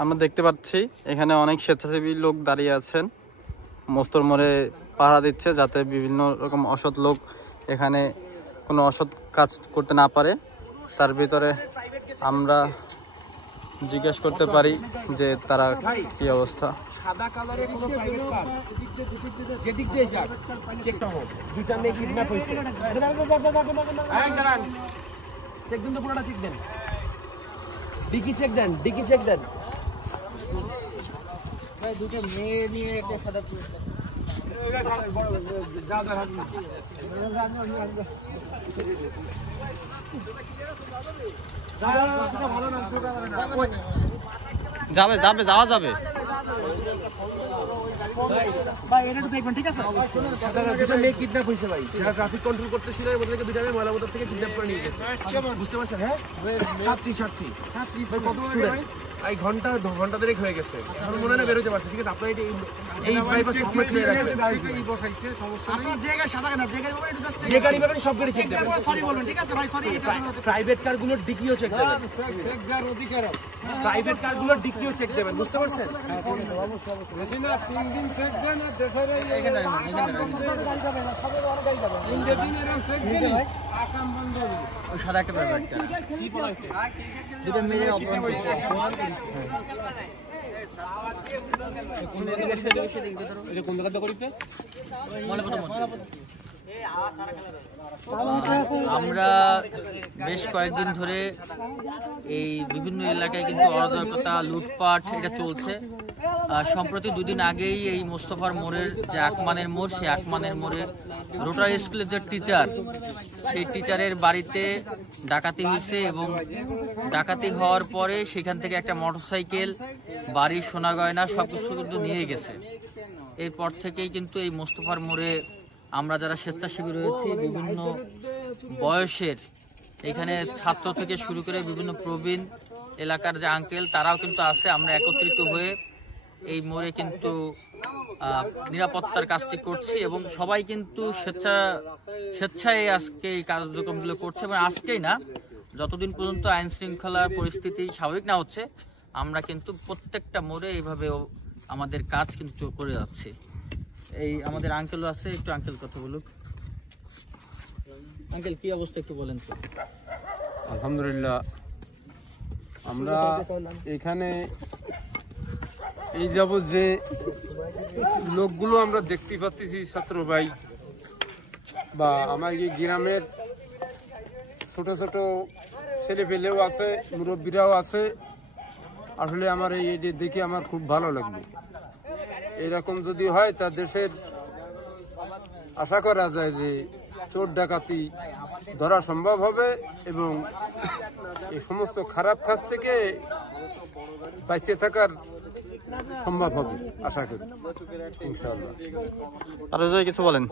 আমরা দেখতে পাচ্ছি এখানে অনেক স্বেচ্ছাসেবী লোক দাঁড়িয়ে আছেন, মস্তর মোড়ে পাহারা দিচ্ছে যাতে বিভিন্ন রকম অসৎ লোক এখানে কোনো অসৎ কাজ করতে না পারে। তার ভিতরে আমরা জিজ্ঞেস করতে পারি যে তারা কি অবস্থা। সাদা কালারের কোনো প্রাইভেট কার যেদিক দিয়ে যাক চেক করো, দুইটা মেয়ে কিডন্যাপ হয়েছে। চেক দেন তো, পুরোটা চেক দেন, ডিকি চেক দেন, ডিকি চেক দেন। ভাই দুটো মেয়ে নিয়ে একটা সাদা যাবে যাবে যাওয়া যাবে ভাই, এটা দেখবেন ঠিক আছে। দুটো মেয়ে কিডন্যাপ হয়েছে ভাই, যারা ট্রাফিক কন্ট্রোল করতেছিল এর মধ্যে থেকে দুটো মেয়ে ময়লা বোতল থেকে কিডন্যাপ করে নিয়ে গেছে। বুঝতে পারছেন? হ্যাঁ, ছাত্রী এই ঘন্টা দেরি হয়ে গেছে, এখন মনে হয় বেরোতে পারছে। ঠিক আছে, আপনার এই বাইপাস সবসময় ক্লিয়ার রাখবেন। যে গাড়ি পাবেন সব গাড়ি চেক দেবেন। প্রাইভেট কারগুলোর ডিকিও চেক দেবেন, প্রাইভেট কারগুলোর ডিকিও চেক দেবেন। বুঝতে পারছেন? সাদা একটা ব্যাপার, দুটো মেয়ে অপহরণ আমরা বেশ কয়েকদিন ধরে এই বিভিন্ন এলাকায় কিন্তু অরাজকতা, লুটপাট এটা চলছে। সম্প্রতি দুদিন আগেই এই মোস্তফার মোড়ের যে আকমানের মোড়, সেই আকমানের মোড়ে রোটারি স্কুলের যে টিচার, সেই টিচারের বাড়িতে ডাকাতি হয়েছে এবং ডাকাতি হওয়ার পরে সেখান থেকে একটা মোটরসাইকেল, বাড়ির সোনা গয়না সবকিছু কিন্তু নিয়ে গেছে। এরপর থেকেই কিন্তু এই মোস্তফার মোড়ে আমরা যারা স্বেচ্ছাসেবী রয়েছি, বিভিন্ন বয়সের, এখানে ছাত্র থেকে শুরু করে বিভিন্ন প্রবীণ এলাকার যে আঙ্কেল, তারাও কিন্তু আছে। আমরা একত্রিত হয়ে এই মোড়ে কিন্তু নিরাপত্তার কাজটি করছি এবং সবাই কিন্তু স্বেচ্ছায় আজকে এই কার্যক্রমগুলো করছে। এবং আজকেই না, যতদিন পর্যন্ত আইন শৃঙ্খলার পরিস্থিতি স্বাভাবিক না হচ্ছে, আমরা কিন্তু প্রত্যেকটা মোড়ে এইভাবে আমাদের কাজ কিন্তু করে যাচ্ছি। এই আমাদের আঙ্কেলও আছে, একটু আঙ্কেল কথা বলুক। আঙ্কেল কি অবস্থা একটু বলেন তো। আলহামদুলিল্লাহ, আমরা এখানে এই যাবৎ যে লোকগুলো আমরা দেখতে পাচ্ছি, ছাত্র ভাই বা আমার এই গ্রামের ছোট ছোট ছেলে পেলেও আছে, মুরব্বীরাও আছে। আসলে আমার এই দেখে আমার খুব ভালো লাগলো। এরকম যদি হয় তা দেশের আশা করা যায় যে চোর ডাকাতি ধরা সম্ভব হবে এবং এই সমস্ত খারাপ কাজ থেকে বাঁচিয়ে থাকার সম্ভব হবে আশা করি, ইনশাআল্লাহ। আরো যদি কিছু বলেন।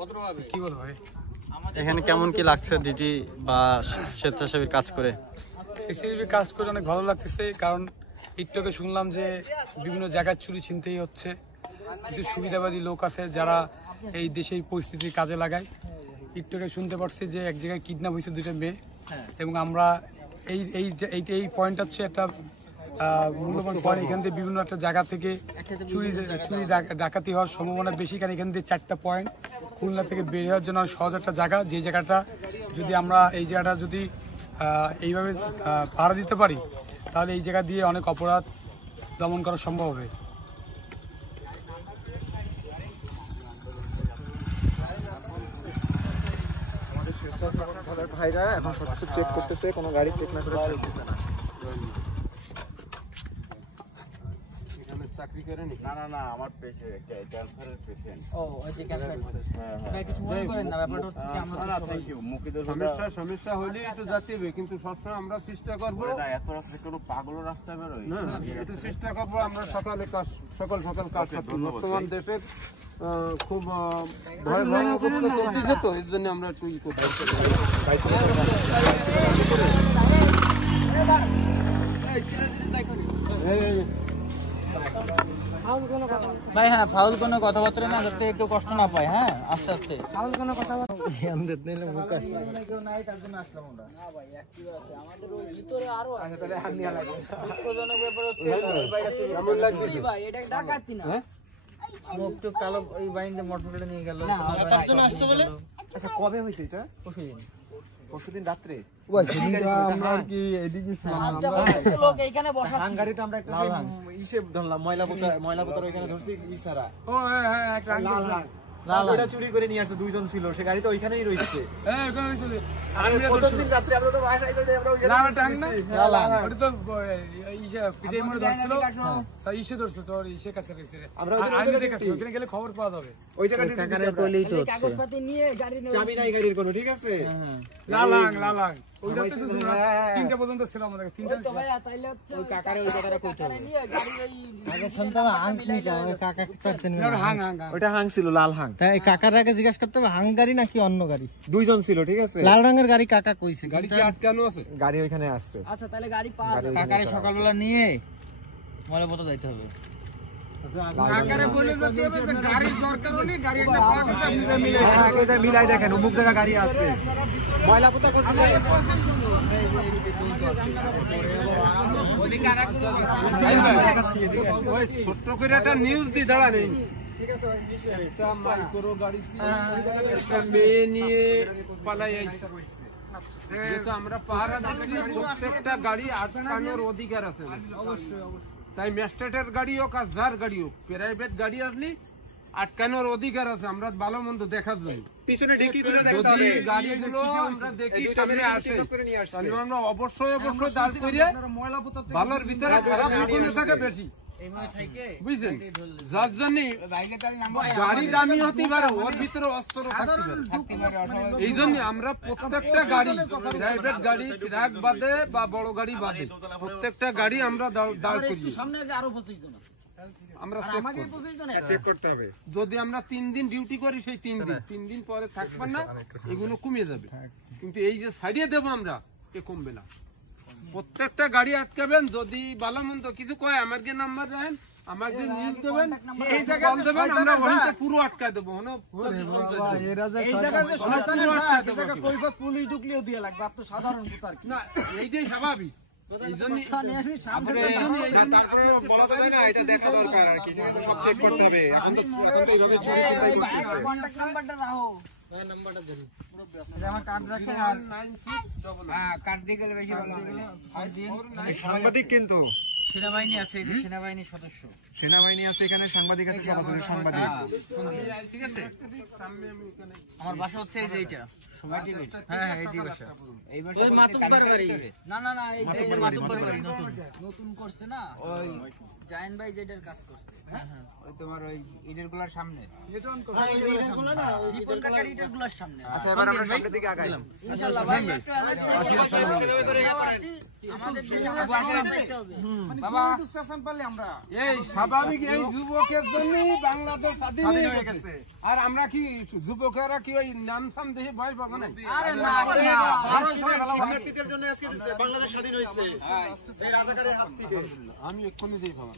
কি বলবো ভাই, এখানে কেমন কি লাগছে ডিটি বা স্বেচ্ছাসেবীর কাজ করে? স্বেচ্ছাসেবী কাজ করে অনেক ভালো লাগতেছে, কারণ একটু আগে শুনলাম যে বিভিন্ন জায়গায় চুরি ছিনতাই হচ্ছে। কিছু সুবিধাবাদী লোক আছে যারা এই দেশের পরিস্থিতি কাজে লাগায়। একটু আগে শুনতে পারছি যে এক জায়গায় কিডন্যাপ হয়েছে দুটো মেয়ে, এবং আমরা এই পয়েন্ট হচ্ছে একটা মূল্যবান পয়েন্ট। এখান থেকে বিভিন্ন একটা জায়গা থেকে চুরি ডাকাতি হওয়ার সম্ভাবনা বেশি, কারণ এখান থেকে 4টা পয়েন্ট খুলনা থেকে বের হওয়ার জন্য সহজ একটা জায়গা। যে জায়গাটা যদি আমরা এই জায়গাটা যদি এইভাবে পাহারা দিতে পারি, তাহলে এই জায়গা দিয়ে অনেক অপরাধ দমন করা সম্ভব হবে। ভাইরা এখন সবকিছু চেক করতেছে, কোনো গাড়ি চেক না করে চলতেছে না। চাকরি করেনি? না আমার ক্যান্সারের পেশেন্ট। ও আচ্ছা, ক্যান্সার। ভাই কিছু মনে করেন না, ব্যাপারটা হচ্ছে কি আমরা না থ্যাংক ইউ মুকিদুল সমস্যা হলে একটু যাতে হবে, কিন্তু সবসময় আমরা চেষ্টা করবো না এত রাস্তায় কোনো পাগল রাস্তায় বেরোয় না, একটু চেষ্টা করবো আমরা সকাল সকাল কাজ করতে। বর্তমান দেশের খুব ভয় অবস্থা চলতেছে, তো এর জন্য আমরা একটু ই করতে ভাই হ্যাঁ, ফাউল কোনো কথাবার্তা না, যাতে একটু কষ্ট না পায়। হ্যাঁ, আস্তে আস্তে। ফাউল কোনো কথাবার্তা আমাদের নিলে মুখ আসে কেউ নাই, তার জন্য আসলাম আমরা। না ভাই, অ্যাক্টিভ আছে আমাদের, ওই ভিতরে আরো আছে। তাহলে হাত নিয়ে লাগবে। দুঃখজনক ব্যাপার হচ্ছে ওই বাইরে চুরি কেমন লাগছে ভাই, এটা ডাকাতি না। মুখ তো কালো, ওই বাইন্ডে মোটরসাইকেল নিয়ে গেল। না, তার জন্য আসতে বলে। আচ্ছা, কবে হয়েছে এটা? পরশুদিন রাত্রে। আমরা কি এদিকে লোক এইখানে বসা আছে। হাঙ্গারি তো আমরা একটা ইসে ধরলাম, ময়লা বোতল ওইখানে ধরছি ইসারা। ও হ্যাঁ, একটা ওটা চুরি করে নিয়ে আসছে, দুইজন ছিল, সে গাড়ি তো ওইখানেই রয়েছে। হ্যাঁ, ওখানে চলে। প্রথম দিন রাত্রে আমরা তো বাসায় তো আমরা ওই লাল টাং না? ওটা তো ইসে পিঠে মনে ধরছিল, তাই ইসে ধরছে, তোর ইসে কাছে রেখেছে। আমরা আমি দেখেছি, ওখানে গেলে খবর পাওয়া যাবে। ওই জায়গাটা কাকারে কইলেই তো হচ্ছে। কাগজপাতি নিয়ে গাড়ি চাবি নাই গাড়ির কোনো, ঠিক আছে? লালাং ওইটা তো ছিল না, 3টা পর্যন্ত ছিল আমাদের, 3টা ছিল। ভাই তাইলে হচ্ছে ওই কাকারে ওই জায়গাটা কইতে হবে। নিয়ে গাড়ি ওই আগে শুনতাম হাং কি কাকা চাচ্ছেন না। হাং ওইটা হাং ছিল, লাল হাং। তাই কাকার আগে জিজ্ঞাসা করতে হবে হাং গাড়ি নাকি অন্য গাড়ি। দুইজন ছিল, ঠিক আছে? লাল রঙের গাড়ি কাকা কইছে। গাড়ি কি আটকানো আছে? গাড়ি ওইখানে আসছে। আচ্ছা তাহলে গাড়ি পাওয়া যাবে। কাকারে সকালবেলা নিয়ে মলে বতো যাইতে হবে। কাকারে বলে যেতে হবে যে গাড়ির দরকার নেই, গাড়ি একটা পাওয়া গেছে, আপনি যা মিলে আগে মিলাই দেখেন, অমুক জায়গা গাড়ি আছে। ময়লা পোতা করতে ওই ছোট্ট করে একটা নিউজ দি দাঁড়া নেই। একটা মাইক্রো গাড়ি একটা মেয়ে নিয়ে পালাই আইছে। যেহেতু আমরা পাহারা দিচ্ছি, প্রত্যেকটা গাড়ি আটকানোর অধিকার আছে। অবশ্যই অবশ্যই। তাই ম্যাজিস্ট্রেটের গাড়ি হোক আর যার গাড়ি হোক, প্রাইভেট গাড়ি আসলি আটকানোর অধিকার আছে, আমরা ভালো মন্দ দেখার জন্য। পিছনে ঢেকি করে দেখতে যদি হবে। গাড়িগুলো আমরা দেখি সামনে আসে, তাহলে আমরা অবশ্যই দাঁড় করিয়ে ভালোর ভিতরে খারাপ লুকোনো থাকে বেশি, বুঝছেন? যার জন্য গাড়ি দামি হতে পারে, ওর ভিতরে অস্ত্র থাকতে পারে। এই জন্য আমরা প্রত্যেকটা গাড়ি, প্রাইভেট গাড়ি, ট্রাক বাদে বা বড় গাড়ি বাদে, প্রত্যেকটা গাড়ি আমরা দাঁড় করি, সামনে আরো পৌঁছাইতো না। আমরা চেক করতে হবে। যদি আমরা 3 দিন ডিউটি করি, সেই 3 দিন পরে থাকবেন না, এগুলো কমে যাবে। কিন্তু এই যে ছাড়িয়ে দেবো আমরা, এ কমবে না। প্রত্যেকটা গাড়ি আটকাবেন, যদি ভালো মন্দ কিছু কয় আমার গিয়ে নাম্বার দেন, আমাকে নিউজ দেবেন, এই জায়গায় দেবেন, আমরা ওইটা পুরো আটকায় দেবো। এই জায়গায় যে শয়তানের জায়গা, কইবা পুলিশ ঢুকলেও দিয়ে লাগবে, আপনি সাধারণ ভোটার না, এইটাই স্বাভাবিক। এই জন্য তারপরে বলা তো যায় না, এটা দেখা দরকার আর কি, সব চেক করতে হবে। এখন তো এইভাবে চুরি চিন্তাই করতেছে। কন্টাক্ট নাম্বারটা রাখো। নাম্বারটা দেন। আমার কার্ড রাখেন আর হ্যাঁ, কার্ড দিয়ে গেলে বেশি ভালো হবে। সাংবাদিক কিন্তু সেনাবাহিনী আছে, এই যে সেনাবাহিনীর সদস্য। সেনাবাহিনী আছে এখানে, সাংবাদিক আছে, সরাসরি সাংবাদিক। ঠিক আছে, আমার বাসা হচ্ছে এই যে এইটা সময় টিভি। হ্যাঁ, এই যে বাসা। এই বাসা না না না, এই এই যে মাতুব্বর বাড়ি নতুন নতুন করছে না, ওই জায়েন ভাই যেটার কাজ করছে। হ্যাঁ হ্যাঁ, ওই তোমার ওই ইডেরগুলার সামনে। ইডেরগুলো না, রিপন কাকার ইডেরগুলার সামনে। আচ্ছা, এবার আমরা সামনের দিকে আগাই। ইনশাআল্লাহ ভাই, একটু আমাদের দেশে আসতে হবে। বাবা এই স্বাভাবিক, এই যুবকের জন্য বাংলাদেশ স্বাধীন হয়ে গেছে। আর আমরা কি যুবকেরা কি ওই নাম ফাম দেখে ভয় পাবো না? আরে না, বাংলাদেশ স্বাধীন হয়েছে এই রাজাকারের হাত থেকে। আমি এক্ষুনি দিয়ে পাবো।